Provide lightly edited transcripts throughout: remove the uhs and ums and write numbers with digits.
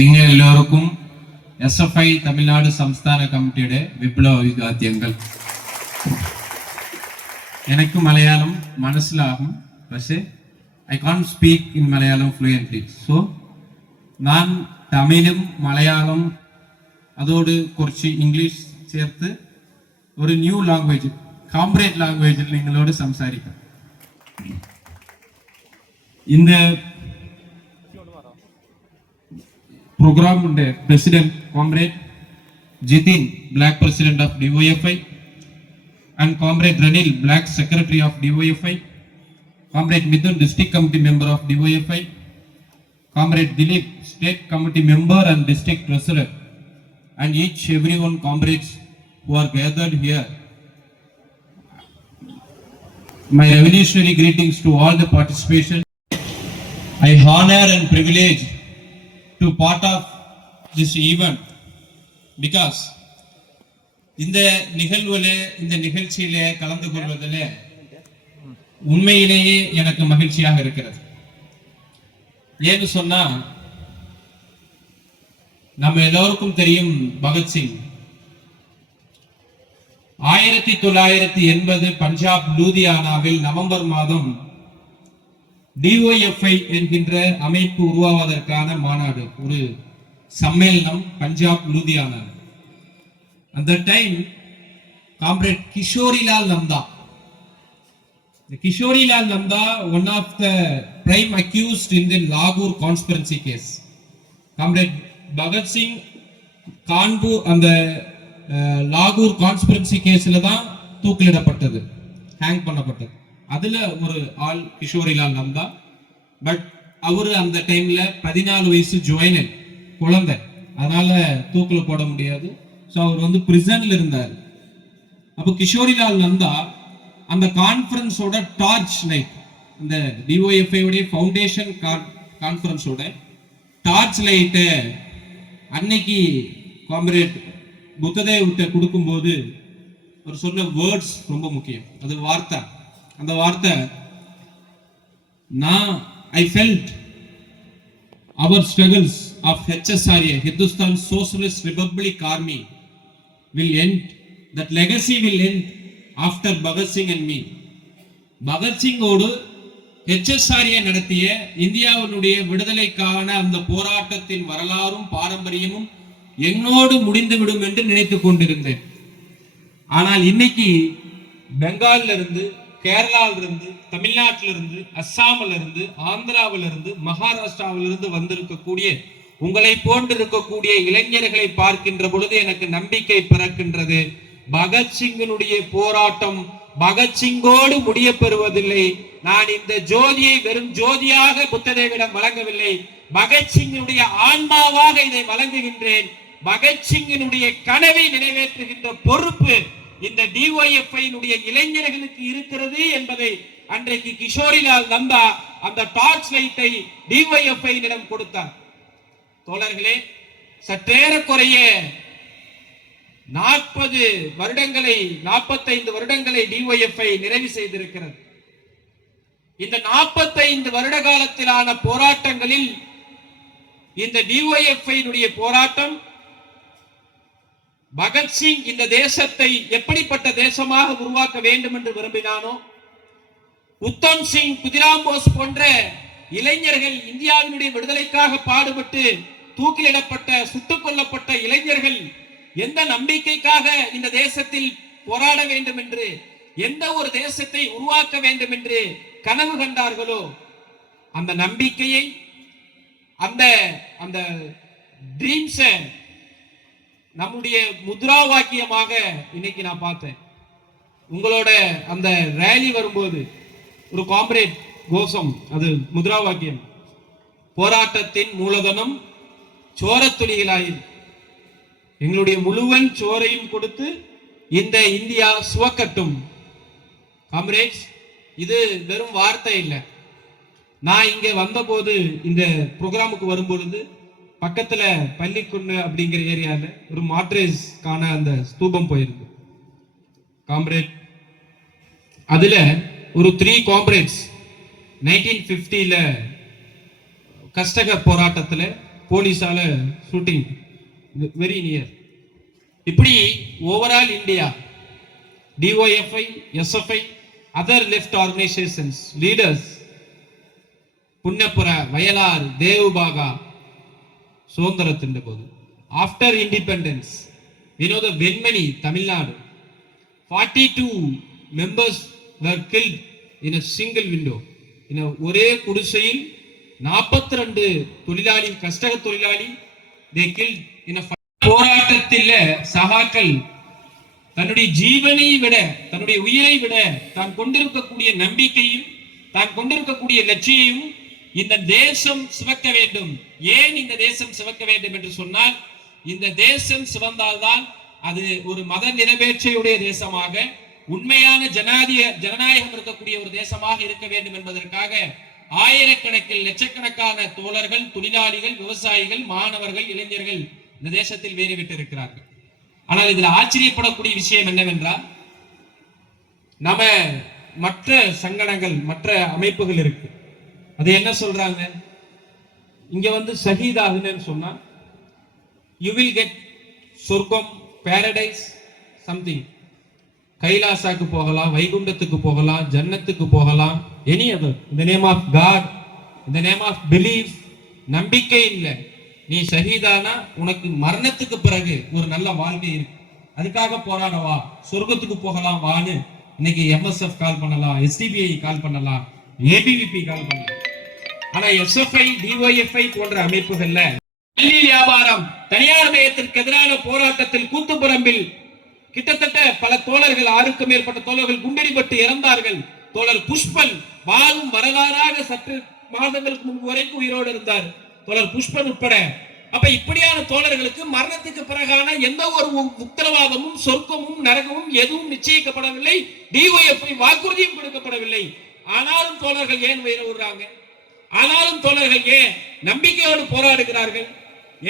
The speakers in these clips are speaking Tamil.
നിങ്ങൾ എല്ലാവർക്കും SFI തമിഴ്നാട് സംസ്ഥാന കമ്മിറ്റിയുടെ വിപ്ലവ അഭിവാദ്യങ്ങൾ. എനിക്ക് മലയാളം മനസ്സിലാകും, പക്ഷേ I can't speak in Malayalam fluently. So ഞാൻ തമിഴും മലയാളം അതോട് കുറച്ച് ഇംഗ്ലീഷ് ചേർത്ത് ഒരു ന്യൂ ലാംഗ്വേജ്, കോംപ്രേറ്റ് ലാംഗ്വേജിൽ നിങ്ങളോട് സംസാരിക്കാം. இந்த program President Comrade Jitin, Black President of DYFI, and Comrade Ranil, Black Secretary of DYFI, Comrade Mithun, District Committee Member of DYFI, Comrade Dilip, State Committee Member and District Treasurer, and everyone comrades who are gathered here. My revolutionary greetings to all the participation. I honor and privilege to part of this event because இந்த நிகழ்ச்சியிலே கலந்து கொள்வதிலே உண்மையிலேயே எனக்கு மகிழ்ச்சியாக இருக்கிறது. ஏன்னு சொன்னா, நம்ம எல்லோருக்கும் தெரியும் பகத்சிங் 1980 பஞ்சாப் லூதியானாவில் நவம்பர் மாதம் DYFI என்கின்ற அமைப்பு உருவாவதற்கான மாநாடு, ஒரு சம்மேளனம் பஞ்சாப் லூதியானா. அந்த time comrade Kishorilal Nanda, Kishorilal Nanda one of the prime accused in the லாகூர் conspiracy case. Comrade Bhagat Singh Kanpur அந்த லாகூர் கான்ஸ்பிரன்சி கேஸ்ல தான் தூக்கிலிடப்பட்டது, ஹேங் பண்ணப்பட்டது. அதுல ஒரு ஆள் கிஷோரிலால் நந்தா. பட் அவரு அந்த டைம்ல 14 வயசு ஜுவைனல் குழந்தை, அதனால தூக்கில போட முடியாது. ஸோ அவர் பிரிசன்ல இருந்தார். அப்போ கிஷோரிலால் நந்தா அந்த கான்ஃபரன்ஸோட டார்ச் லைட், அந்த DYFI உடைய ஃபவுண்டேஷன் கான்ஃபரன்ஸோட டார்ச் லைட்டை அன்னைக்கு காம்ரேட் புத்ததேவ்கிட்ட கொடுக்கும்போது அவர் சொன்ன வேர்ட்ஸ் ரொம்ப முக்கியம். அது வார்த்தை, அந்த வார்த்தை, நான் I felt our struggles of HSRA, Hindustan Socialist Republic Army, will end, that legacy will end after Bhagat Singh and me. Bhagat சிங்கோடு HSRA நடத்திய இந்தியாவினுடைய விடுதலைக்கான அந்த போராட்டத்தின் வரலாறும் பாரம்பரியமும் என்னோடு முடிந்துவிடும் என்று நினைத்துக் கொண்டிருந்தேன். ஆனால் இன்னைக்கு பெங்கால்ல இருந்து, கேரளாவில இருந்து, தமிழ்நாட்டில இருந்து, அஸ்ஸாமில் இருந்து, ஆந்திராவில இருந்து, மகாராஷ்டிராவில இருந்து வந்திருக்கக்கூடிய உங்களை போன்று இருக்கக்கூடிய இளைஞர்களை பார்க்கின்ற பொழுது எனக்கு நம்பிக்கை பிறக்கின்றது. பகத்சிங்கினுடைய போராட்டம் பகத்சிங்கோடு முடிய பெறுவதில்லை. நான் இந்த ஜோதியை வெறும் ஜோதியாக புத்ததேவிடம் வழங்கவில்லை, பகத்சிங்கினுடைய ஆன்மாவாக இதை வழங்குகின்றேன். பகத்சிங்கினுடைய கனவை நிறைவேற்றுகின்ற பொறுப்பு இந்த DYFI இளைஞர்களுக்கு இருக்கிறது என்பதை அன்றைக்கு கிஷோரிலால் நந்தா அந்த டார்ச் லைட்டை DYFI கொடுத்தார். தோழர்களே, சற்றேறக்குறைய 45 வருடங்களை DYFI நிறைவு செய்திருக்கிறது. இந்த 45 வருட காலத்திலான போராட்டங்களில் இந்த DYFI போராட்டம் பகத்சிங் இந்த தேசத்தை எப்படிப்பட்ட தேசமாக உருவாக்க வேண்டும் என்று விரும்பினானோ, உத்தம் சிங், குதிராம் போஸ் போன்ற இளைஞர்கள் இந்தியாவினுடைய விடுதலைக்காக பாடுபட்டு தூக்கிலிடப்பட்ட, சுட்டுக் கொல்லப்பட்ட இளைஞர்கள் எந்த நம்பிக்கைக்காக இந்த தேசத்தில் போராட வேண்டும் என்று, எந்த ஒரு தேசத்தை உருவாக்க வேண்டும் என்று கனவு கண்டார்களோ, அந்த நம்பிக்கையை, அந்த ட்ரீம்ஸை நம்முடைய முத்ரா வாக்கியமாக இன்னைக்கு நான் பார்த்தேன். உங்களோட அந்த ரேலி வரும்போது ஒரு காம்ரேட் கோஷம், அது முத்ரா வாக்கியம், போராட்டத்தின் மூலதனம் சோரத்துளிகளாயில் எங்களுடைய முழுவன் சோரையும் கொடுத்து இந்த இந்தியா சுவக்கட்டும். காம்ரேட்ஸ், இது வெறும் வார்த்தை இல்லை. நான் இங்க வந்தபோது, இந்த ப்ரோக்ராமுக்கு வரும்பொழுது பக்கத்துல பள்ளிக்குன்னு அப்படிங்கிற ஏரியால ஒரு மாட்ரேஸ்கான அந்த ஸ்தூபம் போயிருக்கு காம்ரேட். அதுல ஒரு 3 காம்ரேட்ஸ் 1950 கஷ்டக போராட்டத்துல போலீஸால ஷூட்டிங் வெரி நியர். இப்படி overall India DYFI, SFI, other left organisations leaders, Punnapra, Vayalar, Tebhaga சுதந்திரத்தின் போது ஆஃப்டர் இண்டிபெண்டன்ஸ் வினோத வெண்மணி Tamil Nadu 42 members were killed in a single window. ஒரே குடிசையில் 42 தொழிலாளி, கஷ்டக தொழிலாளி they killed in a போராட்டத்தில் சகாக்கள் தன்னுடைய ஜீவனை விட, தன்னுடைய உயிரை விட, தான் கொண்டிருக்கக்கூடிய நம்பிக்கையும் தான் கொண்டிருக்கக்கூடிய லட்சியையும் இந்த தேசம் சிவக்க வேண்டும். ஏன் இந்த தேசம் சிவக்க வேண்டும் என்று சொன்னால், இந்த தேசம் சிவந்தால்தான் அது ஒரு மத நிறைவேற்றையுடைய தேசமாக, உண்மையான ஜனநாயகம் இருக்கக்கூடிய ஒரு தேசமாக இருக்க வேண்டும் என்பதற்காக ஆயிரக்கணக்கில் லட்சக்கணக்கான தோழர்கள், தொழிலாளிகள், விவசாயிகள், மாணவர்கள், இளைஞர்கள் இந்த தேசத்தில் வேறிவிட்டு இருக்கிறார்கள். ஆனால் இதில் ஆச்சரியப்படக்கூடிய விஷயம் என்னவென்றால், நம்ம மற்ற சங்கடங்கள், மற்ற அமைப்புகள் இருக்கு, அது என்ன சொல்றாங்க, இங்க வந்து ஷஹீத் ஆகுன்னு சொன்னா யூ வில் கெட் சொர்க்கம், பாரடைஸ், சம்திங், கைலாசாக்கு போகலாம், வைகுண்டத்துக்கு போகலாம், ஜன்னத்துக்கு போகலாம், எனி அதர், இந்த நேம் ஆஃப் காட், இந்த நேம் ஆஃப் பிலீஃப். நம்பிக்கை இல்லை, நீ ஷஹீதானா உனக்கு மரணத்துக்கு பிறகு ஒரு நல்ல வாழ்க்கை இருக்கு, அதுக்காக போராடவா, சொர்க்கத்துக்கு போகலாம் வான்னு இன்னைக்கு எம்எஸ்எஃப் கால் பண்ணலாம், எஸ்டிபிஐ கால் பண்ணலாம், ஏபிவிபி கால் பண்ணலாம். ஆனா எஸ்எஃப்ஐ, டிஒஎஃப்ஐ போன்ற அமைப்புகள்ல கல்வி வியாபாரம், தனியார் மயத்திற்கு எதிரான போராட்டத்தில் கூத்துப்புறம்பில் கிட்டத்தட்ட பல தோழர்கள், 6க்கும் மேற்பட்ட தோழர்கள் குண்டடிபட்டு இறந்தார்கள். தோழர் புஷ்பன் வாழும் வரலாறாக சற்று மாதங்களுக்கு முன்பு வரைக்கும் உயிரோடு இருந்தார், தோழர் புஷ்பன் உட்பட. அப்ப இப்படியான தோழர்களுக்கு மரணத்துக்கு பிறகான எந்த ஒரு உத்தரவாதமும், சொர்க்கமும், நரகமும் எதுவும் நிச்சயிக்கப்படவில்லை, டிஒஎஃப்ஐ வாக்குறுதியும் கொடுக்கப்படவில்லை. ஆனாலும் தோழர்கள் ஏன் உயிரை விடுறாங்க? ஆனாலும் தோழர்கள் ஏன் நம்பிக்கையோடு போராடுகிறார்கள்?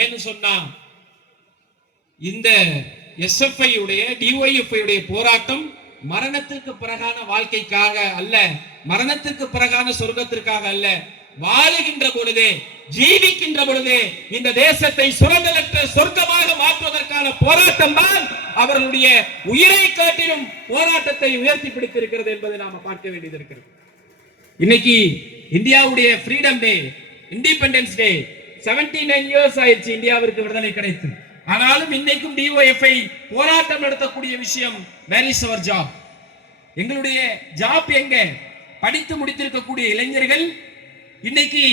ஏன்னு சொன்னா, இந்த எஸ்எஃப்ஐ உடைய, டிஒஎஃப்ஐ உடைய போராட்டம் மரணத்திற்கு பிறகான வாழ்க்கைக்காக அல்ல, மரணத்திற்கு பிறகான சொர்க்கத்திற்காக அல்ல, வாழுகின்ற பொழுதே, ஜீவிக்கின்ற பொழுதே இந்த தேசத்தை சுரங்கலற்ற சொர்க்கமாக மாற்றுவதற்கான போராட்டம் தான் அவர்களுடைய உயிரை காட்டிலும் போராட்டத்தை உயர்த்தி பிடித்திருக்கிறது என்பதை நாம பார்க்க வேண்டியது இருக்கிறது. இன்னைக்கு இந்தியாவுடைய freedom day, independence day, 79 years ஆயிடுச்சு இந்தியாவிற்கு விடுதலை கிடைத்து. ஆனாலும் இன்னைக்கும் டிஒஎஃப்ஐ போராட்டம் நடத்தக்கூடிய விஷயம், வேர் இஸ் அவர் ஜாப்? எங்களுடைய ஜாப் எங்க? படித்து முடித்திருக்கக்கூடிய இளைஞர்கள் இன்னைக்கு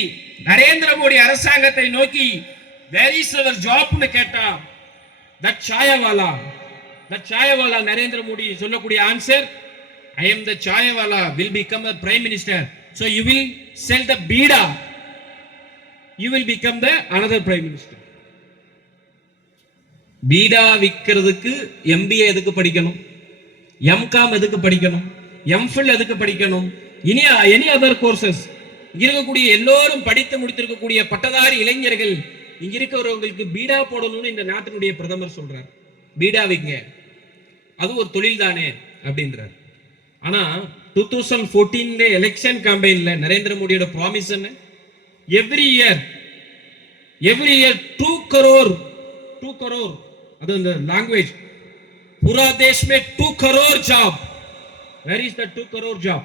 நரேந்திர மோடி அரசாங்கத்தை நோக்கி வேர் இஸ் அவர் ஜாப்னு கேட்டா, தட் சாயவாலா, நரேந்திர மோடி சொல்லக்கூடிய answer, I am the chayawala, will become a prime minister, so you will sell the bida, you will become the another prime minister. Beeda விக்கிறதுக்கு MBA எதுக்கு படிக்கணும்? எம்காம் எதுக்கு படிக்கணும்? எம்ஃபில் எதுக்கு படிக்கணும்? Any other courses. இருக்கக்கூடிய எல்லோரும் படித்து முடித்திருக்கக்கூடிய பட்டதாரி இளைஞர்கள் இங்க இருக்கிறவங்களுக்கு பீடா போடணும்னு இந்த நாட்டினுடைய பிரதமர் சொல்றார். பீடா விங்க, அது ஒரு தொழில் தானே அப்படின்றார். ஆனா 2014 எலெக்ஷன் கேம்பெயின்ல நரேந்திர மோடியோட ப்ராமிஸ் என்ன? எவ்ரி இயர் 2 crore, அது இந்த லாங்குவேஜ், पूरा देश में 2 crore job. Where is the 2 crore job?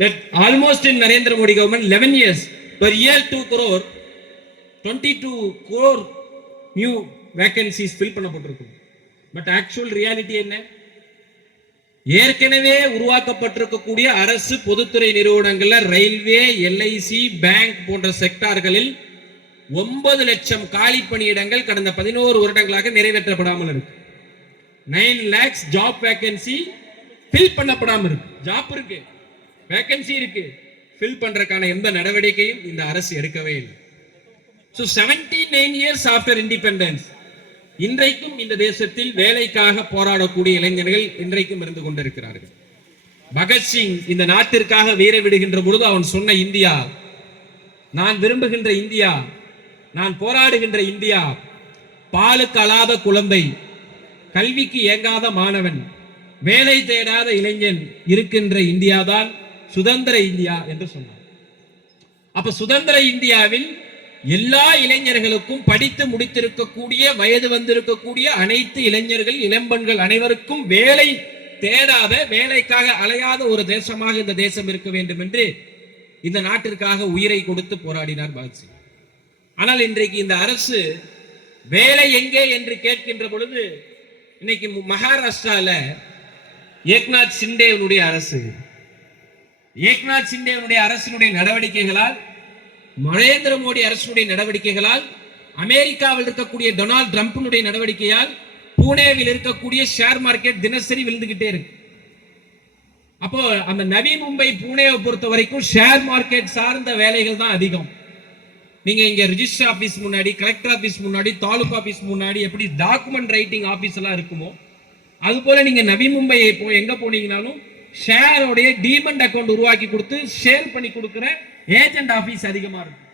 That almost in Narendra Modi government 11 years, per year 2 crore, 22 crore new vacancies fill பண்ணப்பட்டிருக்கும். பட் ஆக்சுவல் ரியாலிட்டி என்ன? ஏற்கனவே உருவாக்கப்பட்டிருக்கக்கூடிய அரசு பொதுத்துறை நிறுவனங்கள்ல, ரயில்வே, எல்ஐசி, பேங்க் போன்ற செக்டார்களில் 9 லட்சம் காலி பணியிடங்கள் கடந்த 11 வருடங்களாக நிறைவேற்றப்படாமல் இருக்கு. 9 lakhs ஜாப் வேகன்சி ஃபில் பண்ணப்படாமல் இருக்கு. ஜாப் இருக்கு, வேகன்சி இருக்கு, ஃபில் பண்றதுக்கான எந்த நடவடிக்கையும் இந்த அரசு எடுக்கவே இல்லை. So 79 years after independence, இன்றைக்கும் இந்த தேசத்தில் வேலைக்காக போராடக்கூடிய இளைஞர்கள் இன்றைக்கும் இருந்து கொண்டிருக்கிறார்கள். பகத்சிங் இந்த நாட்டிற்காக வீர விடுகின்ற பொழுது அவன் சொன்ன இந்தியா, நான் விரும்புகின்ற இந்தியா, நான் போராடுகின்ற இந்தியா, பாலுக்கு அழாத குழந்தை, கல்விக்கு ஏங்காத மாணவன், வேலை தேடாத இளைஞன் இருக்கின்ற இந்தியாதான் சுதந்திர இந்தியா என்று சொன்னார். அப்ப சுதந்திர இந்தியாவில் எல்லா இளைஞர்களுக்கும் படித்து முடித்திருக்கக்கூடிய வயது வந்திருக்கக்கூடிய அனைத்து இளைஞர்கள் இளம்பெண்கள் அனைவருக்கும் வேலை தேடாத வேலைக்காக அலையாத ஒரு தேசமாக இந்த தேசம் இருக்க வேண்டும் என்று இந்த நாட்டிற்காக உயிரை கொடுத்து போராடினார் பகத்சிங். ஆனால் இன்றைக்கு இந்த அரசு வேலை எங்கே என்று கேட்கின்ற பொழுது இன்னைக்கு மகாராஷ்டிரால ஏக்நாத் சிண்டேவனுடைய அரசு, ஏக்நாத் சிண்டேவனுடைய அரசினுடைய நடவடிக்கைகளால், நரேந்திர மோடி அரசுடைய நடவடிக்கைகளால், அமெரிக்காவில் இருக்கக்கூடிய டொனால்ட் ட்ரம்பினுடைய நடவடிக்கையால் புனேவில் இருக்கக்கூடிய ஷேர் மார்க்கெட் தினசரி விழுந்துகிட்டே இருக்கு. அப்போ அந்த நவி மும்பை புனேவை பொறுத்த வரைக்கும் ஷேர் மார்க்கெட் சார்ந்த வேலைகள் தான் அதிகம். நீங்க இங்க ரிஜிஸ்டர் ஆபீஸ் முன்னாடி, கலெக்டர் ஆபீஸ் முன்னாடி, தாலுகா ஆபீஸ் முன்னாடி எப்படி டாக்குமெண்ட் ரைட்டிங் ஆபீஸ் எல்லாம் இருக்குமோ அது போல நீங்க நவி மும்பை எங்க போனீங்கன்னாலும் ஷேரோடைய டீமண்ட் அக்கௌண்ட் உருவாக்கி கொடுத்து ஷேர் பண்ணி கொடுக்கிற ஏஜென்ட் ஆபீஸ் அதிகமா இருக்கும்.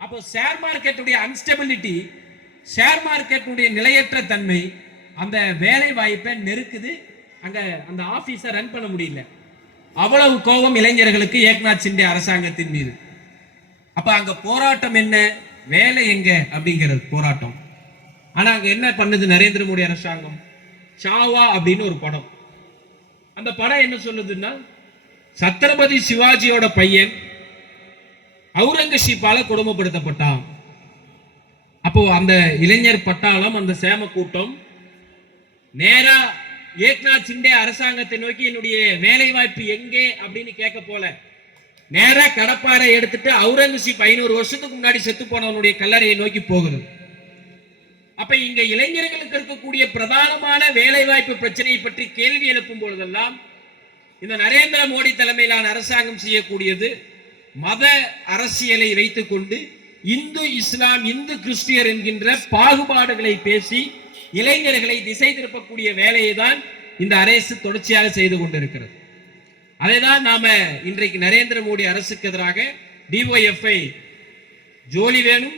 அப்போ ஷேர் மார்க்கெட்டுடைய அன்ஸ்டெபிலிட்டி, ஷேர் மார்க்கெட்டுடைய நிலையற்ற தன்மை அந்த வேலை வாய்ப்பை நெருக்குது. அங்க அந்த ஆபீஸை ரன் பண்ண முடியல. அவ்வளவு கோபம் இளைஞர்களுக்கு ஏக்நாத் சிண்டே அரசாங்கத்தின் மீது. அப்ப அங்க போராட்டம் என்ன, வேலை எங்க அப்படிங்கிறது போராட்டம். ஆனா அங்க என்ன பண்ணுது நரேந்திர மோடி அரசாங்கம்? சாவா அப்படின்னு ஒரு படம். அந்த படம் என்ன சொல்லுதுன்னா, சத்ரபதி சிவாஜியோட பையன் அவுரங்கசீப்பால கொடுமைப்படுத்தப்பட்டான். அப்போ அந்த இளைஞர் பட்டாளம், அந்த சேம கூட்டம் நேரா ஏக்நாத் சிண்டே அரசாங்கத்தை நோக்கி என்னுடைய வேலை வாய்ப்பு எங்கே அப்படின்னு கேட்க போல, நேரா கடப்பாறை எடுத்துட்டு அவுரங்கசீப் 500 வருஷத்துக்கு முன்னாடி செத்து போனவனுடைய கல்லறையை நோக்கி போகிறது. அப்ப இங்க இளைஞர்களுக்கு இருக்கக்கூடிய பிரதானமான வேலை வாய்ப்பு பிரச்சனையை பற்றி கேள்வி எழுப்பும் பொழுதெல்லாம் இந்த நரேந்திர மோடி தலைமையிலான அரசாங்கம் செய்யக்கூடியது மத அரசியலை வைத்துக் கொண்டு இந்து இஸ்லாம், இந்து கிறிஸ்டியர் என்கின்ற பாகுபாடுகளை பேசி இளைஞர்களை திசை திருப்பக்கூடிய வேலையை தான் இந்த அரசு தொடர்ச்சியாக செய்து கொண்டிருக்கிறது. அதைதான் நாம இன்றைக்கு நரேந்திர மோடி அரசுக்கு எதிராக டிஒஎஃப்ஐ ஜோலி வேணும்,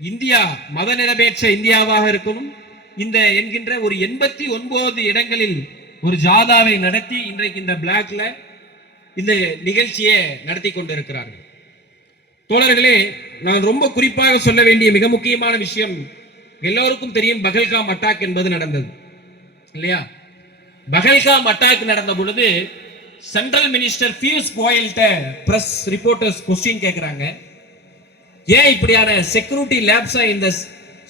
இந்தியா மத நிரபேட்ச இந்தியாவாக இருக்கணும் இந்த என்கின்ற ஒரு 89 இடங்களில் ஒரு ஜாதாவை நடத்தி இன்றைக்கு இந்த பிளாக்ல இந்த நிகழ்ச்சியை நடத்தி கொண்டிருக்கிறார்கள். தோழர்களே, நான் ரொம்ப குறிப்பாக சொல்ல வேண்டிய மிக முக்கியமான விஷயம், எல்லோருக்கும் தெரியும் பகல்காம் அட்டாக் என்பது நடந்தது இல்லையா? பகல்காம் அட்டாக் நடந்த பொழுது சென்ட்ரல் மினிஸ்டர் பியூஷ் கோயல்ட்ட பிரஸ் ரிப்போர்ட்டர்ஸ் கொஸ்டின் கேட்கிறாங்க, ஏன் இப்படியான செக்யூரிட்டி லேப்ஸா இந்த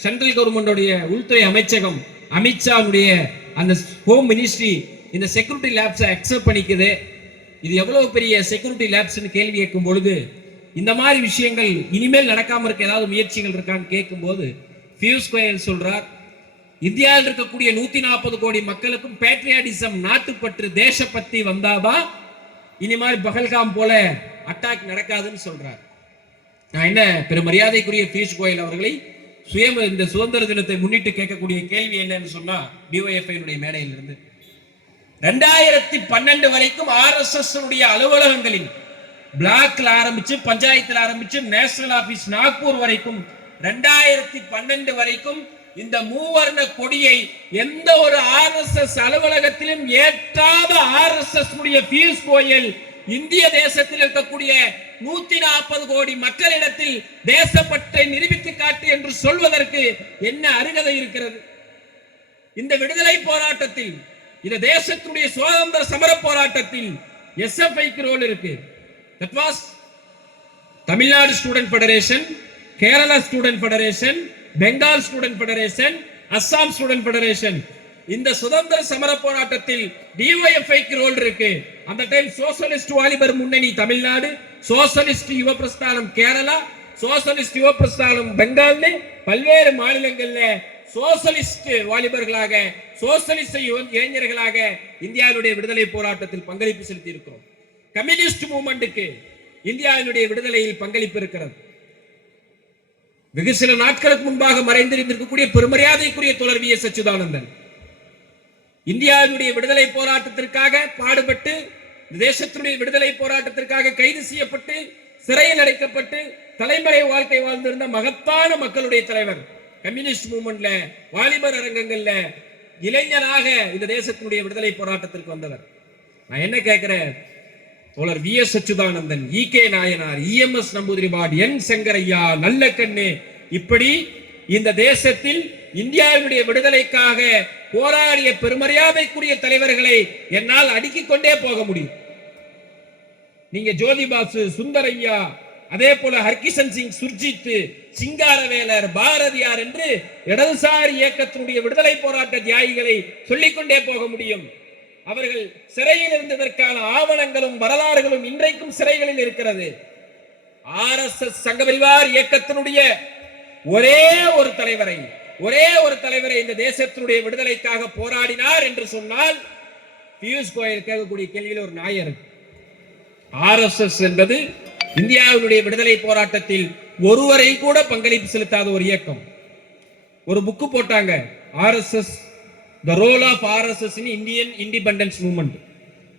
சென்ட்ரல் கவர்மெண்டோடைய உள்துறை அமைச்சகம், அமித்ஷாவுடைய அந்த ஹோம் மினிஸ்ட்ரி இந்த செக்யூரிட்டி லேப்ஸை அக்செப்ட் பண்ணிக்குது, இது எவ்வளவு பெரிய செக்யூரிட்டி லேப்ஸ்னு கேள்வி கேட்கும் பொழுது, இந்த மாதிரி விஷயங்கள் இனிமேல் நடக்காம இருக்க ஏதாவது முயற்சிகள் இருக்கான்னு கேட்கும் போது பியூஷ் கோயல் சொல்றார், இந்தியாவில் இருக்கக்கூடிய 140 கோடி மக்களுக்கும் பேட்ரியாட்டிசம், நாட்டுப்பற்று, தேசப்பத்தி வந்தாதான் இனி மாதிரி பகல்காம் போல அட்டாக் நடக்காதுன்னு சொல்றார். நான் என்ன பெருமரியாதைக்குரிய பியூஷ் கோயல் அவர்களை இந்த சுதந்திர தினத்தை முன்னிட்டு கேட்கக்கூடிய கேள்வி என்னன்னு சொன்னா, டிஒஎஃப்ஐ மேடையில் இருந்து 2012 வரைக்கும் RSS அலுவலகங்களில் பிளாக்ல ஆரம்பிச்சு, பஞ்சாயத்துல ஆரம்பிச்சு, நேஷனல் ஆபீஸ் நாக்பூர் வரைக்கும் 2012 வரைக்கும் இந்த மூவர்ண கொடியை எந்த ஒரு RSS அலுவலகத்திலும் ஏற்றாத RSS பியூஷ் கோயல் இந்திய தேசத்தில் இருக்கக்கூடிய 140 கோடி மக்களிடத்தில் தேசப்பற்றை நிரூபித்து காட்டு என்று சொல்வதற்கு என்ன அருகதை இருக்கிறது? இந்த விடுதலை போராட்டத்தில், இந்த தேசத்துடைய சுதந்திர சமர போராட்டத்தில் SFIக்கு ரோல் இருக்கு. That was Tamil Nadu student federation, Kerala student federation, Bengal student federation, Assam student federation. இந்த சுதந்திர சமர போராட்டத்தில் டிஒஎஃப்ஐக்கு ரோல் இருக்கு. அந்த டைம் சோசலிஸ்ட் வாலிபர் முன்னணி தமிழ்நாடு, சோசலிஸ்ட் யுவ பிரஸ்தானம் கேரளா, சோசலிஸ்ட் யுவ பிரஸ்தானம் பெங்கால்ல, பல்வேறு மாநிலங்கள்ல சோசலிஸ்ட் வாலிபர்களாக, சோசலிஸ்ட் இளைஞர்களாக இந்தியாவுடைய விடுதலை போராட்டத்தில் பங்களிப்பு செலுத்தி இருக்கிறோம். கம்யூனிஸ்ட் மூவ்மெண்ட்டுக்கு இந்தியாவினுடைய விடுதலையில் பங்களிப்பு இருக்கிறது. வெகு சில நாட்களுக்கு முன்பாக மறைந்திருந்திருக்கக்கூடிய பெருமரியாதைக்குரிய தோழர் வி எஸ் அச்சுதானந்தன் இந்தியாவினுடைய விடுதலை போராட்டத்திற்காக பாடுபட்டு, தேசத்தினுடைய விடுதலை போராட்டத்திற்காக கைது செய்யப்பட்டு, சிறையில் அடைக்கப்பட்டு தலைமுறை வாழ்க்கை வாழ்ந்திருந்த மகத்தான மக்களுடைய தலைவர். கம்யூனிஸ்ட் மூவ்மெண்ட்ல, வாலிபர் அரங்கங்கள்ல இளைஞராக இந்த தேசத்தினுடைய விடுதலை போராட்டத்திற்கு வந்தவர். நான் என்ன கேட்கிறேன், தோழர் வி.எஸ். அச்சுதானந்தன், ஈ.கே. நாயனார், இ.எம்.எஸ். நம்பூதிரிபாட், என். சங்கரையா, நல்லக்கண்ணு, இப்படி இந்த தேசத்தில் இந்தியாவினுடைய விடுதலைக்காக போராடிய பெருமரியாதைக்குரிய தலைவர்களை என்னால் அடுக்கிக் கொண்டே போக முடியும். நீங்க ஜோதிபாசு, சுந்தரையா, அதே போல ஹர்கிஷன் சிங், சுர்ஜித், சிங்காரவேலர், பாரதியார் என்று இடதுசாரி இயக்கத்தினுடைய விடுதலை போராட்ட தியாகிகளை சொல்லிக்கொண்டே போக முடியும். அவர்கள் சிறையில் இருந்ததற்கான ஆவணங்களும் வரலாறுகளும் இன்றைக்கும் சிறைகளில் இருக்கிறது. RSS சங்கபரிவார் இயக்கத்தினுடைய ஒரே ஒரு தலைவரை இந்த தேசத்தினுடைய விடுதலைக்காக போராடினார் என்று சொன்னால் பியூஷ் கோயல் கேட்கக்கூடிய கேள்வியில் ஒரு நியாயம் இருக்கு. RSS என்பது இந்தியாவினுடைய விடுதலை போராட்டத்தில் ஒருவரை கூட பங்களிப்பு செலுத்தாத ஒரு இயக்கம். ஒரு புக்கு போட்டாங்க, RSS The Role of RSS in Indian Independence Movement.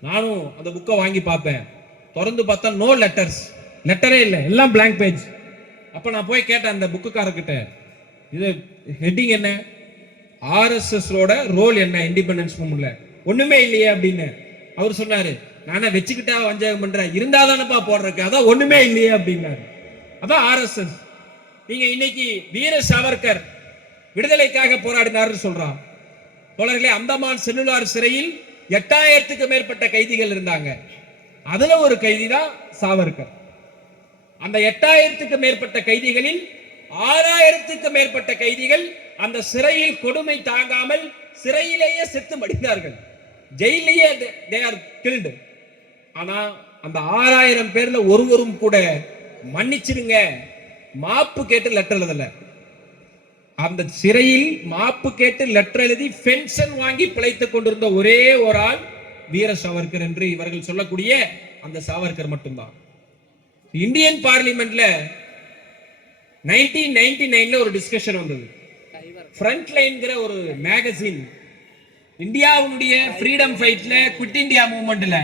நானும் அந்த புக்கை வாங்கி பார்த்தேன். திறந்து பார்த்தா நோ லெட்டரே இல்லை, எல்லாம் blank பேஜ். அப்ப நான் போய் கேட்டேன் அந்த புக்குக்காரர்கிட்ட, இது ஹெட்டிங் என்ன, RSS ஓட ரோல் என்ன இண்டிபெண்டன்ஸ் மூவ்மெண்ட்ல? ஒண்ணுமே இல்லையே அப்படின்னு அவர் சொன்னாரு. நானே வச்சுக்கிட்டா வஞ்சகம் பண்றேன், இருந்தாதானப்பா போடுறக்கு, அதான் ஒண்ணுமே இல்லையே அப்படின்னாரு. அதான் RSS. நீங்க இன்னைக்கு வீர சாவர்கர் விடுதலைக்காக போராடினார்னு சொல்றான். தோழர்களே, அந்தமான் செல்லுலார் சிறையில் 8000க்கு மேற்பட்ட கைதிகள் இருந்தாங்க. அதுல ஒரு கைதி தான் சாவர்கர். அந்த 8000க்கு மேற்பட்ட கைதிகளில் 6000க்கு மேற்பட்ட கைதிகள் அந்த சிறையில் கொடுமை தாங்காமல் சிறையிலேயே செத்து மடிந்தார்கள். ஜெயிலேயே they are killed. ஆனா அந்த 6000 பேர்ல ஒருவரும் கூட மன்னிச்சிருங்க மாப்பு கேட்டு லெட்டர் எழுதல. அந்த சிறையில் மாப்பு கேட்டு லெட்டர் எழுதி பென்ஷன் வாங்கி பிழைத்துக் கொண்டிருந்த ஒரே ஒரு ஆள் வீர சாவர்கர் என்று இவர்கள் சொல்லக்கூடிய அந்த சாவர்கர் மட்டும்தான். இந்தியன் பார்லிமெண்ட்ல 1999ல ஒரு டிஸ்கஷன் வந்தது. ஃப்ரண்ட் லைன்ங்கிற ஒரு மேகசின் இந்தியாவுடைய ஃப்ரீடம் ஃபைட்ல, குவிட் இந்தியா மூவ்மெண்ட்ல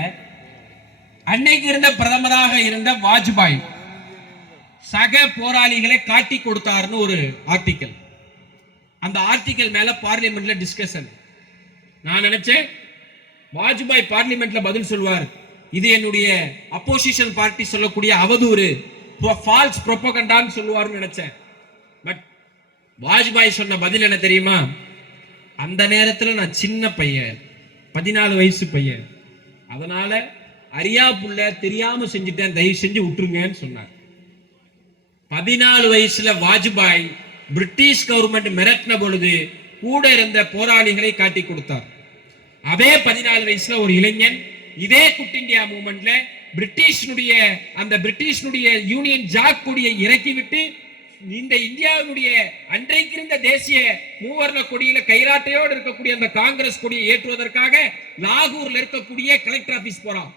அன்னைக்கு இருந்த பிரதமராக இருந்த வாஜ்பாய் சக போராளிகளை காட்டி கொடுத்தாருன்னு ஒரு ஆர்டிக்கல். அந்த ஆர்டிக்கல் மேல பார்லிமெண்ட்ல டிஸ்கஷன். நான் நினைச்சேன் வாஜ்பாய் பார்லிமெண்ட்ல பதில் சொல்வார், இது என்னுடைய அப்போசிஷன் பார்ட்டி சொல்லக்கூடிய அவதூறு, ஃபால்ஸ் ப்ரோபகண்டான்னு சொல்லுவார்னு நினைச்சேன். பட் வாஜ்பாய் சொன்ன பதில் என்ன தெரியுமா? அந்த நேரத்துல நான் சின்ன பையன், 14 வயசு பையன், அதனால அறியா புள்ள தெரியாம செஞ்சுட்டேன், தயவு செஞ்சு விட்டுருங்கன்னு சொன்னார். 14 வயசுல வாஜ்பாய் பிரிட்டிஷ் கவர்மெண்ட் மிரட்டின பொழுது கூட இருந்த போராளிகளை காட்டி கொடுத்தார். அதே 14 வயசுல ஒரு இளைஞன் இதே குட் இந்தியா மூவ்மெண்ட்ல பிரிட்டிஷனுடைய யூனியன் ஜாக் கொடியை இறக்கிவிட்டு இந்த இந்தியாவுடைய அன்றைக்கு இருந்த தேசிய மூவர்ண கொடியில கைராட்டையோடு இருக்கக்கூடிய அந்த காங்கிரஸ் கொடியை ஏற்றுவதற்காக லாகூர்ல இருக்கக்கூடிய கலெக்டர் ஆபீஸ் போறான்.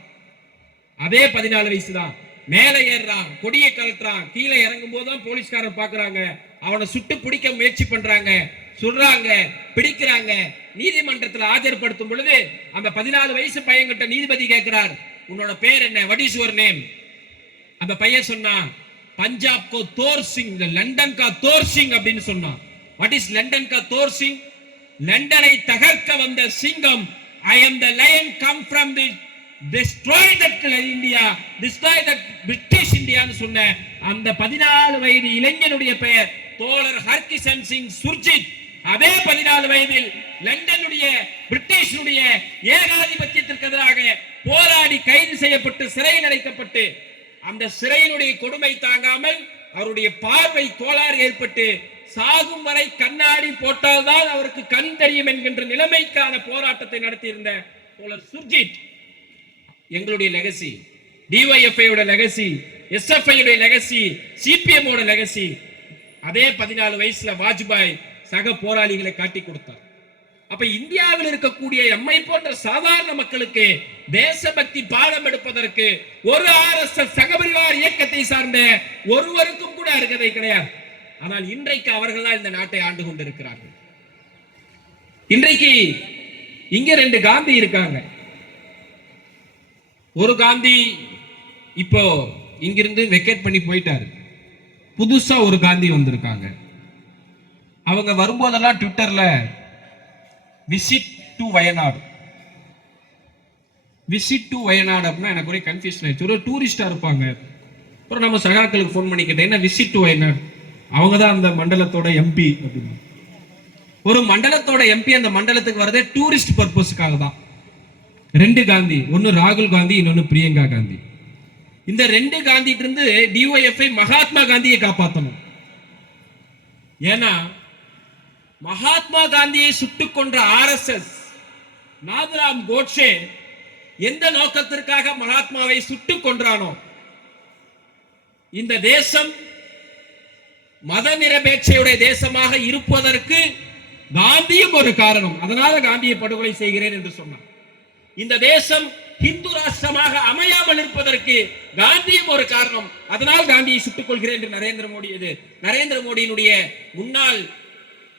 அதே 14 வயசு தான். மேல ஏறான், கொடியை கலட்டுறான், கீழே இறங்கும் போதுதான் போலீஸ்காரர் பாக்குறாங்க, அவனை சுட்டு பிடிக்க முயற்சி பண்றாங்க, சொல்றாங்க, பிடிக்கிறாங்க. நீதிமன்றத்தில் ஆஜர்படுத்தும் பொழுது அந்த 14 வயசு பையன்கிட்ட நீதிபதி கேட்கிறார், உன்னோட பேர் என்ன, வாட் இஸ் யுவர் நேம்? அந்த பையன் சொன்னான், பஞ்சாப் கோ தோர் சிங், லண்டன் கா தோர் சிங் அப்படின்னு சொன்னான். வாட் இஸ் லண்டன் கா தோர் சிங்? லண்டனை தகர்க்க வந்த சிங்கம். I am the lion come from the destroy that India, destroy that British India ன்னு சொன்ன அந்த 14 வயது இளைஞனுடைய பெயர் தோழர் ஹர்கிஷன் சிங் சுர்ஜித். அதே 14 வயதில் லண்டனுடைய பிரிட்டிஷனுடைய ஏகாதிபத்தியத்திற்கு எதிராக போராடி கைது செய்யப்பட்டு சிறையில் அடைக்கப்பட்டு அந்த சிறையினுடைய கொடுமை தாங்காமல் அவருடைய பார்வை கோளாறு ஏற்பட்டு சாகும் வரை கண்ணாடி போட்டால்தான் அவருக்கு கண் தெரியும் என்கின்ற நிலைமைக்கான போராட்டத்தை நடத்தியிருந்த தோழர் சுர்ஜித் எங்களுடைய லெகசி, டிஒய்எஃப்ஐ ஓட லெகசி, எஸ்எஃப்ஐ உடைய லெகசி, சிபிஎம் ஓட லெகசி. அதே 14 வயசுல வாஜ்பாய் சக போராளிகளை காட்டி கொடுத்தார். அப்ப இந்தியாவில் இருக்கக்கூடிய எம்மை போன்ற சாதாரண மக்களுக்கு தேசபக்தி பாடம் எடுப்பதற்கு ஒரு RSS சகபரிவார் இயக்கத்தை சார்ந்த ஒருவருக்கும் கூட அருகதை கிடையாது. ஆனால் இன்றைக்கு அவர்கள் தான் இந்த நாட்டை ஆண்டு கொண்டிருக்கிறார்கள். இன்றைக்கு இங்க 2 காந்தி இருக்காங்க. ஒரு காந்தி இப்போ இங்கிருந்து வெக்கேட் பண்ணி போயிட்டாரு. புதுசா ஒரு காந்தி வந்திருக்காங்க. அவங்க வரும்போதெல்லாம் ட்விட்டர்ல visit to Wayanad, visit to Wayanad அப்படின்னா எனக்கு ஒரே கன்ஃபியூஷன் ஆயிடுச்சு. ஒரு டூரிஸ்டா இருப்பாங்க. அப்புறம் நம்ம சகாக்களுக்கு ஃபோன் பண்ணி கேட்டேன், என்ன விசிட் டு வயநாடு? அவங்க தான் அந்த மண்டலத்தோட எம்பி அப்படின்னு. ஒரு மண்டலத்தோட எம்பி அந்த மண்டலத்துக்கு வரதே டூரிஸ்ட் பர்பஸ்க்காக தான். ரெண்டு காந்தி, ஒன்னு ராகுல் காந்தி, இன்னொன்னு பிரியங்கா காந்தி. இந்த ரெண்டு காந்திட்டு இருந்து டிஒஎஃப்ஐ மகாத்மா காந்தியை காப்பாற்றணும். ஏன்னா மகாத்மா காந்தியை சுட்டுக் கொன்ற ஆர்எஸ்எஸ் நாதராம் கோட்சே எந்த நோக்கத்திற்காக மகாத்மாவை சுட்டுக் கொன்றானோ, இந்த தேசம் மத நிரபேட்சையுடைய தேசமாக இருப்பதற்கு காந்தியும் ஒரு காரணம். அதனால காந்தியை படுகொலை செய்கிறேன் என்று சொன்னார். இந்த தேசம் இந்து ராஷ்டிரமாக அமையாமல் இருப்பதற்கு காந்தியும் ஒரு காரணம். அதனால் காந்தியை சுட்டுக் கொள்கிறேன் என்று நரேந்திர மோடியினுடைய முன்னாள்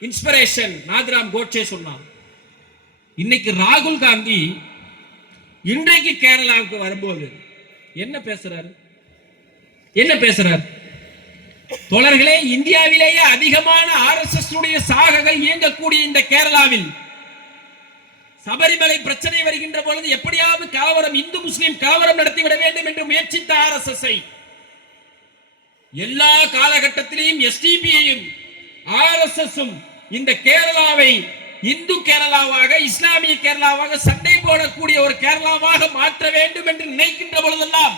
இன்ஸ்பிரேஷன் நாதராம் கோட்சே சொன்னார். இன்னைக்கு ராகுல் காந்தி இன்றைக்கு கேரளாவுக்கு வரும்போது என்ன பேசுறாரு? தோழர்களே, இந்தியாவிலேயே அதிகமான ஆர்எஸ்எஸ் சாககள் இயங்கக்கூடிய இந்த கேரளாவில் சபரிமலை பிரச்சனை வருகின்ற பொழுது எப்படியாவது கலவரம், இந்து முஸ்லிம் கலவரம் நடத்திவிட வேண்டும் என்று முயற்சித்த ஆர்எஸ்எஸ் எல்லா காலகட்டத்திலையும் எஸ்டிபியையும் ஆர்எஸ்எஸ் இந்த கேரளாவை இந்து கேரளாவாக, இஸ்லாமிய கேரளாவாக, சண்டை போடக்கூடிய ஒரு கேரளாவாக மாற்ற வேண்டும் என்று நினைக்கின்ற பொழுதெல்லாம்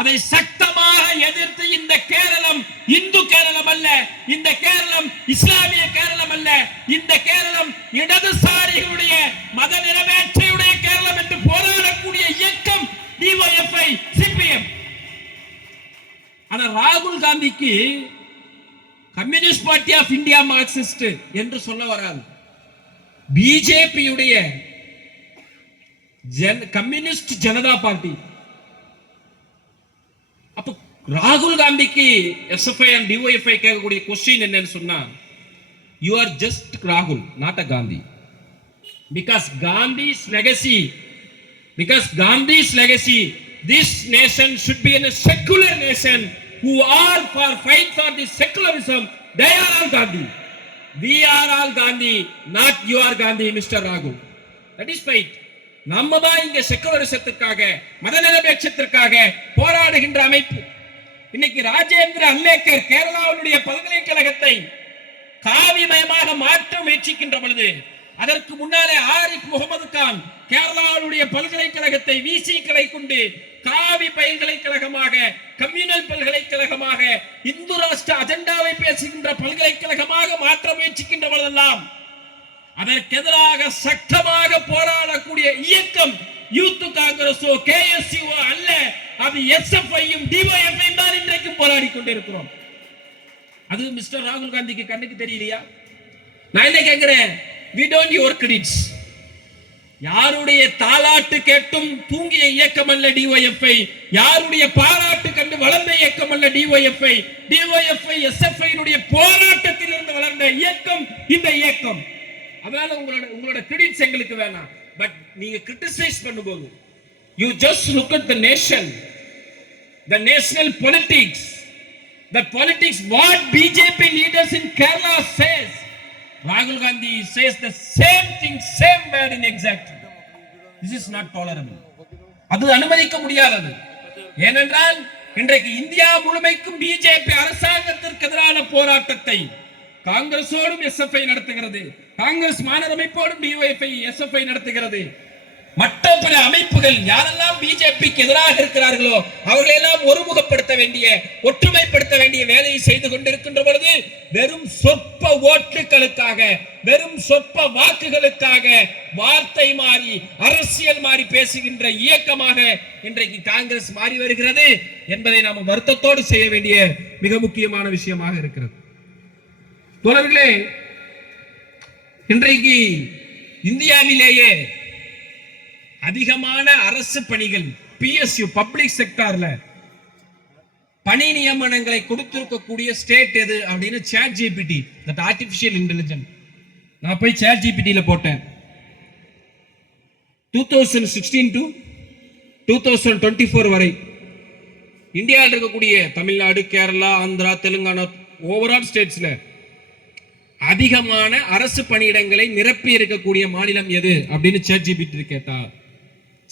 அதை சக்தமாக எதிர்த்து இந்த கேரளம் இந்து கேரளம் அல்ல, இந்த கேரளம் இஸ்லாமிய கேரளம் அல்ல, இந்த கேரளம் இடதுசாரிகளுடைய மத நிரபேட்சையுடைய கேரளம் என்று போராடக்கூடிய இயக்கம் டிஒஎஃப்ஐ, சிபிஎம். ஆனா ராகுல் காந்திக்கு communist party of India Marxist என்று சொல்ல வராது. பிஜேபியுடைய கம்யூனிஸ்ட் ஜனதா பார்ட்டி. அப்ப ராகுல் காந்திக்கு எஸ்எஃப்ஐ அண்ட் டிஒஎஃப்ஐ கேட்கக்கூடிய கொஸ்டின் என்னன்னு சொன்னா, யூ ஆர் ஜஸ்ட் ராகுல், not a Gandhi. Because Gandhi's legacy, this nation should be a secular nation who are for fight for the secularism. They are all Gandhi. We are all Gandhi, not you are Gandhi, Mr. Rahul. That is fight. நம்ம தான் இங்க செக்குலரிசத்துக்காக, மதநிரபேட்சத்திற்காக போராடுகின்ற அமைப்பு. இன்னைக்கு ராஜேந்திர அல்லேக்கர் கேரளாவுடைய பல்கலைக்கழகத்தை காவிமயமாக மாற்ற முயற்சிக்கின்ற பொழுது, அதற்கு முன்னாலே ஆரிஃப் முகமது கான் கேரளாவுடைய பல்கலைக்கழகத்தை விசிக்களை கொண்டு காவி பல்கலைக்கழகமாக, கம்யூனல் பல்கலைக்கழகமாக, இந்து ராஷ்டிர அஜெண்டாவை பேசுகின்ற பல்கலைக்கழகமாக மாற்ற முயற்சிக்கின்ற பொழுதெல்லாம் அதற்கு எதிராக சக்தமாக போராடக்கூடிய இயக்கம் யூத் காங்கிரஸோ கேஎஸ்யூ அல்ல, அது எஸ்எஃப்ஐயும் டிஒஎஃப்ஐயும் தான் இன்றைக்கு போராடி கொண்டிருக்கிறோம். அது மிஸ்டர் ராகுல் காந்திக்கு கண்ணுக்கு தெரியலையா? நான் என்ன கேட்கிறேன், we don't your credits. யாருடைய தாலாட்டு கேட்டும் தூங்கிய இயக்கம் அல்ல டிஒஎஃப்ஐ, யாருடைய பாராட்டு கண்டு வளர்ந்த இயக்கம் அல்ல டிஒஎஃப்ஐ. டிஒஎஃப்ஐ எஸ்எஃப்ஐ போராட்டத்தில் இருந்து வளர்ந்த இயக்கம் இந்த இயக்கம். அதனால உங்களோட கிரெடிட்ஸ் எங்களுக்கு வேணாம். பட் நீங்க கிரிட்டிசைஸ் பண்ணும்போது, you just look at the nation, the national politics, the politics what BJP leaders in Kerala says. Rahul Gandhi says the same thing, same word in exact. This is not tolerable. அது அனுமதிக்க முடியாதது. ஏனென்றால் இன்றைக்கு இந்தியா முழுமைக்கும் பிஜேபி அரசாங்கத்திற்கு எதிரான போராட்டத்தை காங்கிரஸோடும் எஸ்எஃப்ஐ நடத்துகிறது, காங்கிரஸ் மாநில அமைப்போடும் டிஒஎஃப்ஐ எஸ்எஃப்ஐ நடத்துகிறது. மற்ற பிற அமைப்புகள் யாரெல்லாம் பிஜேபிக்கு எதிராக இருக்கிறார்களோ அவர்களெல்லாம் ஒருமுகப்படுத்த வேண்டிய, ஒற்றுமைப்படுத்த வேண்டிய வேலையை செய்து கொண்டிருக்கின்ற பொழுது, வெறும் சொற்ப ஓட்டுகளுக்காக, வெறும் சொற்ப வாக்குகளுக்காக வார்த்தை மாறி, அரசியல் மாறி பேசுகின்ற இயக்கமாக இன்றைக்கு காங்கிரஸ் மாறி வருகிறது என்பதை நாம் வருத்தத்தோடு செய்ய வேண்டிய மிக முக்கியமான விஷயமாக இருக்கிறது. தோழர்களே, இன்றைக்கு இந்தியாவிலேயே அதிகமான அரசு பணிகள் பிஎஸ்யூ பப்ளிக் செக்டார்ல பணி நியமனங்களை கொடுத்திருக்கக்கூடிய ஸ்டேட் எது அப்படின்னு ChatGPT, தட் ஆர்டிபிஷியல் இன்டெலிஜென்ஸ், நான் போய் ChatGPTல போட்டேன். 2016 to 2024 வரை இந்தியாவில் இருக்கக்கூடிய தமிழ்நாடு, கேரளா, ஆந்திரா, தெலுங்கானா ஓவரால் ஸ்டேட்ஸ்ல அதிகமான அரசு பணியிடங்களை நிரப்பி இருக்கக்கூடிய மாநிலம் எது அப்படின்னு ChatGPT கேட்டா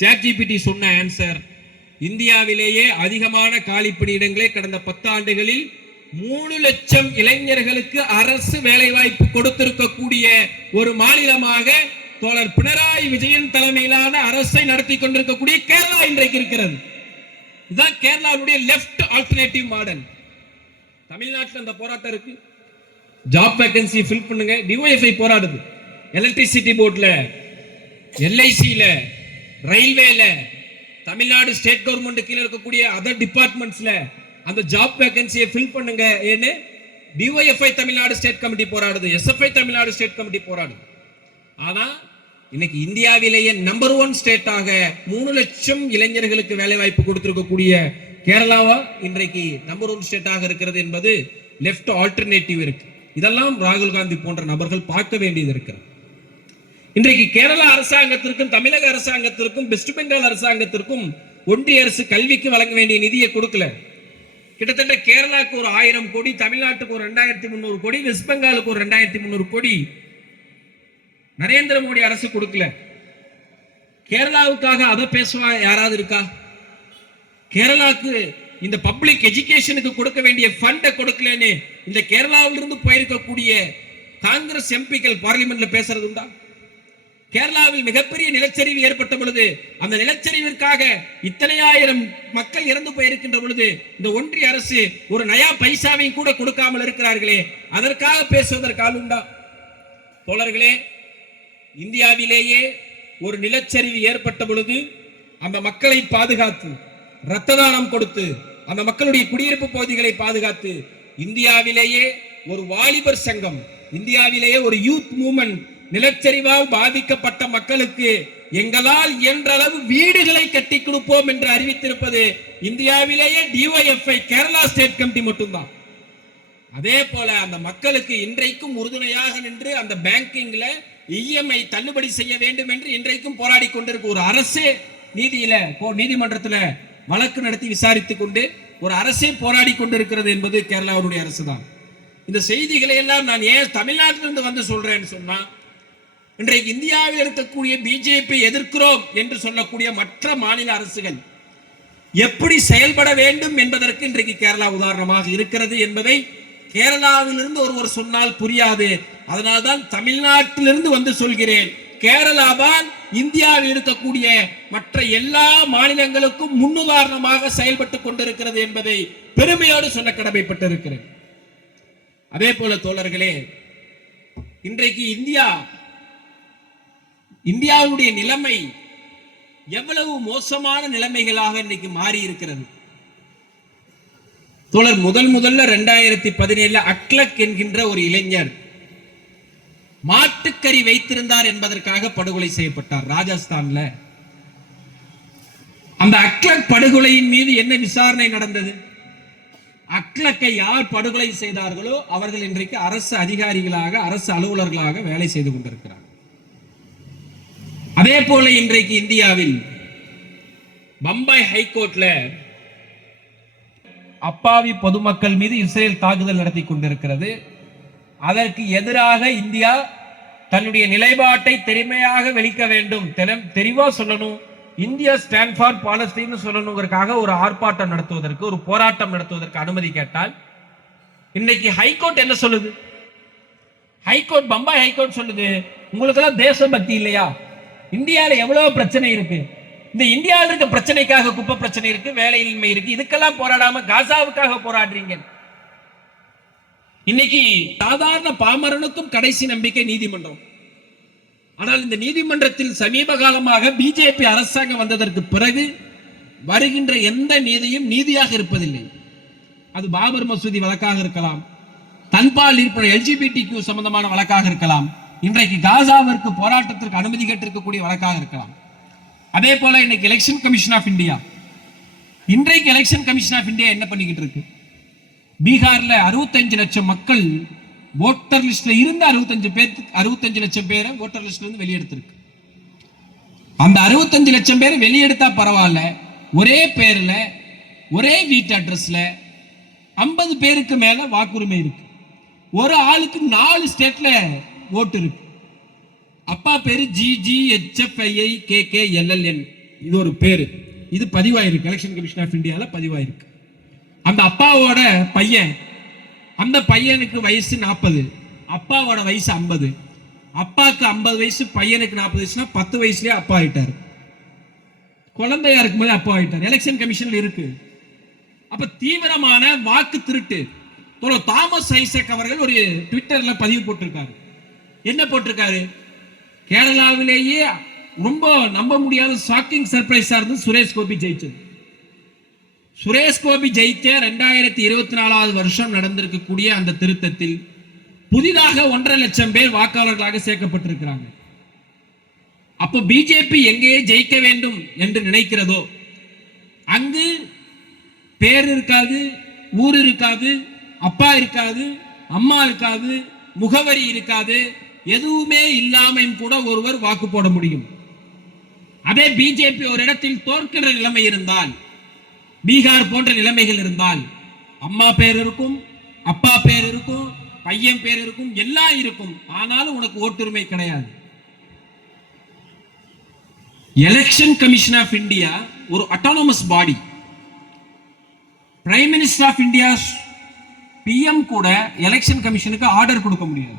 ChatGPT சொன்ன ஆன்சர், இந்தியாவிலேயே அதிகமான காலிப்பணியிடங்களை கடந்த 10 ஆண்டுகளில் 3 லட்சம் இளைஞர்களுக்கு அரசு வேலை வாய்ப்பு கொடுத்திருக்கக்கூடிய ஒரு மாநிலமாக தோழர் பினராயி விஜயன் தலைமையிலான அரசை நடத்தி கொண்டிருக்கக்கூடிய கேரளா இன்றைக்கு இருக்கிறது. இதுதான் கேரளாவுடைய லெஃப்ட் ஆல்டர்னேட்டிவ் மாடல். தமிழ்நாட்டில் அந்த போராட்டம் இருக்கு. ஜாப் வேகன்சி ஃபில் பண்ணுங்க. டிஒஎஃப்ஐ போராடுது. எலக்ட்ரிசிட்டி போர்ட்ல, எல்ஐசில, ரயில்வேல, தமிழ்நாடு ஸ்டேட் கவர்மெண்ட் கீழே இருக்கக்கூடிய அதர் டிபார்ட்மெண்ட்ஸ்ல அந்த ஜாப் வேகன்சியை ஃபில் பண்ணுங்க ஏன்னு டிஒஎஃப்ஐ தமிழ்நாடு ஸ்டேட் கமிட்டி போராடுது. எஸ்எஃப்ஐ தமிழ்நாடு ஸ்டேட் கமிட்டி போராடுது. ஆனா இன்னைக்கு இந்தியாவிலேயே நம்பர் 1 ஸ்டேட்டாக 3 லட்சம் இளைஞர்களுக்கு வேலை வாய்ப்பு கொடுத்திருக்கக்கூடிய கேரளாவா இன்றைக்கு நம்பர் 1 ஸ்டேட்டாக இருக்கிறது என்பது லெஃப்ட் ஆல்டர்னேட்டிவ் இருக்கு. இதெல்லாம் ராகுல் காந்தி போன்ற நபர்கள் பார்க்க வேண்டியது இருக்கிறது. இன்றைக்கு கேரளா அரசாங்கத்திற்கும் தமிழக அரசாங்கத்திற்கும் வெஸ்ட் பெங்கால் அரசாங்கத்திற்கும் ஒன்றிய அரசு கல்விக்கு வழங்க வேண்டிய நிதியை கொடுக்கல. கிட்டத்தட்ட கேரளாவுக்கு ஒரு 1000 கோடி, தமிழ்நாட்டுக்கு ஒரு 2300 கோடி, வெஸ்ட் பெங்காலுக்கு ஒரு 2300 கோடி நரேந்திர மோடி அரசு கொடுக்கல. கேரளாவுக்காக அதை பேசுவா யாராவது இருக்கா? கேரளாவுக்கு இந்த பப்ளிக் எஜுகேஷனுக்கு கொடுக்க வேண்டிய ஃபண்டை கொடுக்கலன்னு இந்த கேரளாவிலிருந்து போயிருக்கக்கூடிய காங்கிரஸ் எம்பிக்கள் பார்லிமெண்ட்ல பேசுறது உண்டா? கேரளாவில் மிகப்பெரிய நிலச்சரிவு ஏற்பட்ட பொழுது அந்த நிலச்சரிவிற்காக இத்தனை ஆயிரம் மக்கள் இறந்து போயிருக்கின்ற பொழுது இந்த ஒன்றிய அரசு ஒரு நயா பைசாவையும் கூட கொடுக்காமல் இருக்கிறார்களே, அதற்காக பேசுவதற்கு ஆள் உண்டா? தோழர்களே, இந்தியாவிலேயே ஒரு நிலச்சரிவு ஏற்பட்ட பொழுது அந்த மக்களை பாதுகாத்து இரத்த தானம் கொடுத்து அந்த மக்களுடைய குடியிருப்பு பகுதிகளை பாதுகாத்து இந்தியாவிலேயே ஒரு வாலிபர் சங்கம், இந்தியாவிலேயே ஒரு யூத் மூவ்மெண்ட் நிலச்சரிவால் பாதிக்கப்பட்ட மக்களுக்கு எங்களால் இயன்ற அளவு வீடுகளை கட்டி கொடுப்போம் என்று அறிவித்திருப்பது இந்தியாவிலேயே டிஒஎஃப்ஐ கேரளா ஸ்டேட் கமிட்டி மட்டும்தான். அதே போல அந்த மக்களுக்கு இன்றைக்கும் உறுதுணையாக நின்று அந்த பேங்கிங்ல இஎம்ஐ தள்ளுபடி செய்ய வேண்டும் என்று இன்றைக்கும் போராடி கொண்டிருக்க ஒரு அரசே நீதிமன்றத்தில் வழக்கு நடத்தி விசாரித்துக் கொண்டு ஒரு அரசே போராடி கொண்டிருக்கிறது என்பது கேரளாவுடைய அரசு தான். இந்த செய்திகளை எல்லாம் நான் ஏன் தமிழ்நாட்டிலிருந்து வந்து சொல்றேன்னு சொன்னா, இன்றைக்கு இந்தியாவில் இருக்கக்கூடிய பிஜேபி எதிர்க்கிறோம் என்று சொல்லக்கூடிய மற்ற மாநில அரசுகள் எப்படி செயல்பட வேண்டும் என்பதற்கு இன்றைக்கு கேரளா உதாரணமாக இருக்கிறது என்பதை கேரளாவிலிருந்து ஒருவர் சொன்னால் புரியாது. அதனால்தான் தமிழ்நாட்டிலிருந்து வந்து சொல்கிறேன். கேரளாவால் இந்தியாவில் இருக்கக்கூடிய மற்ற எல்லா மாநிலங்களுக்கும் முன்னுதாரணமாக செயல்பட்டுக் கொண்டிருக்கிறது என்பதை பெருமையோடு சொல்ல கடமைப்பட்டிருக்கிறேன். அதே போல தோழர்களே, இன்றைக்கு இந்தியாவுடைய நிலைமை எவ்வளவு மோசமான நிலைமைகளாக இன்னைக்கு மாறி இருக்கிறது. தோழர், முதல்ல 2017 அக்லக் என்கின்ற ஒரு இளைஞர் மாட்டுக்கறி வைத்திருந்தார் என்பதற்காக படுகொலை செய்யப்பட்டார் ராஜஸ்தான்ல. அந்த அக்லக் படுகொலையின் மீது என்ன விசாரணை நடந்தது? அக்லக்கை யார் படுகொலை செய்தார்களோ அவர்கள் இன்றைக்கு அரசு அதிகாரிகளாக, அரசு அலுவலர்களாக வேலை செய்து கொண்டிருக்கிறார். அதே போல இன்றைக்கு இந்தியாவில் பம்பாய் ஹைகோர்ட்ல அப்பாவி பொதுமக்கள் மீது இஸ்ரேல் தாக்குதல் நடத்தி கொண்டிருக்கிறது. அதற்கு எதிராக இந்தியா தன்னுடைய நிலைப்பாட்டை திறமையாக வெளிக்க வேண்டும், தெளிவா சொல்லணும். இந்தியா ஸ்டாண்ட் ஃபார் பாலஸ்தீன் சொல்லணுங்கிறதுக்காக ஒரு ஆர்ப்பாட்டம் நடத்துவதற்கு, ஒரு போராட்டம் நடத்துவதற்கு அனுமதி கேட்டால் இன்னைக்கு ஹைகோர்ட் என்ன சொல்லுது? பம்பாய் ஹைகோர்ட் சொல்லுது, உங்களுக்கு எல்லாம் தேசபக்தி இல்லையா? இந்தியாவில் எவ்வளவு பிரச்சனை இருக்கு, இந்த இந்தியாவில் இருக்க பிரச்சனைக்காக குப்பை பிரச்சனை இருக்கு, வேலையின்மை இருக்கு, இதுக்கெல்லாம் போராடாம காசாவுக்காக போராடுறீங்க. இன்னைக்கு சாதாரண பாமரனுக்கும் கடைசி நம்பிக்கை நீதிமன்றம். ஆனால் இந்த நீதிமன்றத்தில் சமீப காலமாக பிஜேபி அரசாங்கம் வந்ததற்கு பிறகு வருகின்ற எந்த நீதியும் நீதியாக இருப்பதில்லை. அது பாபர் மசூதி வழக்காக இருக்கலாம், தன்பால் ஈர்ப்பு எல்ஜிபிடிக்யூ சம்பந்தமான வழக்காக இருக்கலாம், இன்றைக்கு காசாவிற்கு போராட்டத்திற்கு அனுமதி கேட்டிருக்கக்கூடிய வழக்காக இருக்கலாம். அதே போல இன்னைக்கு எலெக்ஷன் கமிஷன் ஆஃப் இந்தியா, இன்றைக்கு எலெக்ஷன் கமிஷன் ஆஃப் இந்தியா என்ன பண்ணிக்கிட்டு இருக்கு? பீகார்ல 65 லட்சம் மக்கள் ஓட்டர் லிஸ்ட்ல இருந்து 65 லட்சம் பேரை ஓட்டர் லிஸ்ட்ல இருந்து வெளியெடுத்திருக்கு. அந்த 65 லட்சம் பேரை வெளியெடுத்தா பரவாயில்ல, ஒரே பேர்ல ஒரே வீட்டு அட்ரஸ்ல 50 பேருக்கு மேல வாக்குரிமை இருக்கு. ஒரு ஆளுக்கு 4 ஸ்டேட்ல ஓட்டு இருக்கு. அப்பா பேரு GGHFIIKKLLN, இது ஒரு பேரு, இது பதிவாயிருக்கு, எலெக்ஷன் கமிஷன் ஆஃப் இந்தியால பதிவாயிருக்கு. அந்த அப்பாவோட பையன், அந்த பையனுக்கு வயசு 40, அப்பாவோட வயசு 50. அப்பாவுக்கு 50 வயசு, பையனுக்கு 40 வயசுனா 10 வயசுலயே அப்பா ஆயிட்டாரு. குழந்தையா இருக்கும்போது அப்பா ஆயிட்டார். எலெக்ஷன் கமிஷன்ல இருக்கு. அப்ப தீவிரமான வாக்கு திருட்டு. தாமஸ் ஐசக் அவர்கள் ஒரு ட்விட்டர்ல பதிவு போட்டிருக்காரு. என்ன போட்டிருக்காரு? கேரளாவிலேயே ரொம்ப நம்ப முடியாத ஷாக்கிங் சர்ப்ரைஸா இருந்து சுரேஷ் கோபி ஜெயிச்சது. சுரேஷ் கோபி ஜெயிச்ச 2024 வருஷம் நடந்திருக்கக்கூடிய அந்த திருத்தத்தில் புதிதாக 1.5 லட்சம் பேர் வாக்காளர்களாக சேர்க்கப்பட்டிருக்கிறாங்க. அப்போ பிஜேபி எங்கே ஜெயிக்க வேண்டும் என்று நினைக்கிறதோ அங்கு பேர் இருக்காது, ஊர் இருக்காது, அப்பா இருக்காது, அம்மா இருக்காது, முகவரி இருக்காது, எதுவுமே இல்லாமையும் கூட ஒருவர் வாக்கு போட முடியும். அதே பிஜேபி ஒரு இடத்தில் தோற்கிற நிலைமை இருந்தால், பீகார் போன்ற நிலைமைகள் இருந்தால், அம்மா பேர் இருக்கும், அப்பா பேர் இருக்கும், பையன் பேர் இருக்கும், எல்லாம் இருக்கும். ஆனாலும் உனக்கு ஓட்டுரிமை கிடையாது. எலெக்ஷன் கமிஷன் ஆஃப் இந்தியா ஒரு autonomous body. Prime minister of India, PM கூட எலெக்ஷன் கமிஷனுக்கு ஆர்டர் கொடுக்க முடியாது.